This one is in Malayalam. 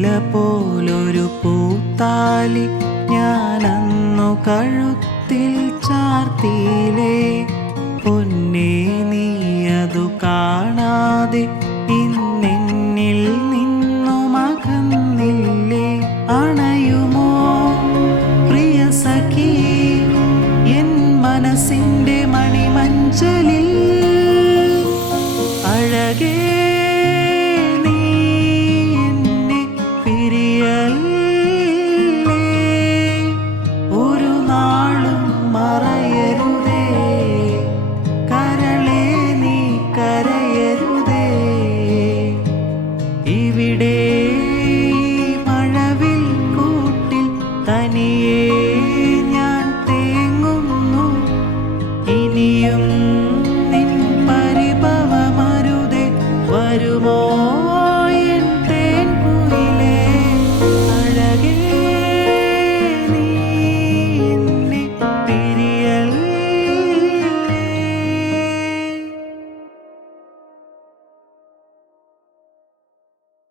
നീല പോലൊരു പൂത്താലി ഞാനന്നു കഴുത്തിൽ ചാർത്തിയിലേ. പൊന്നേ നീയതു കാണാതെ ഇന്നെന്നിൽ നിന്നും അകന്നില്ലേ. അണയുമോ പ്രിയ സഖി എൻ മനസ്സിൻ്റെ മണിമഞ്ചലിൽ. അഴകേ നീ എന്നെ പിരിയല്ലേ, ഒരു നാളും മറയരുതേ. കരളേ നീ കരയരുതേ. ഇവിടെ മഴവിൽ കൂട്ടിൽ തനിയേ ഞാൻ തേങ്ങുന്നു. ഇനിയും നിൻ പരിഭവമരുതേ. വരുമോ